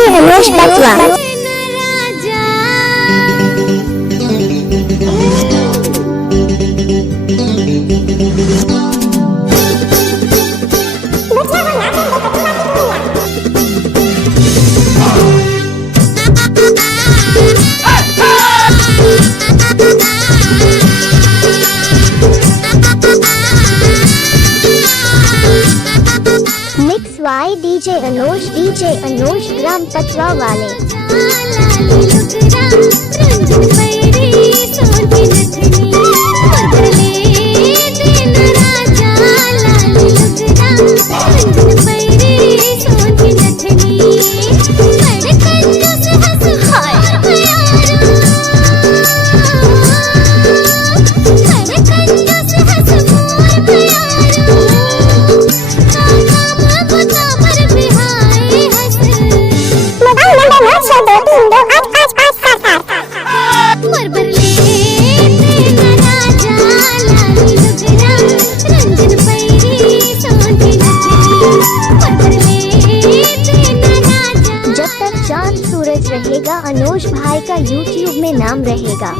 डीजे अनुज बतवा। Mix by DJ अनुज ग्राम पतवा वाले। जब तक चांद सूरज रहेगा अनुज भाई का यूट्यूब में नाम रहेगा।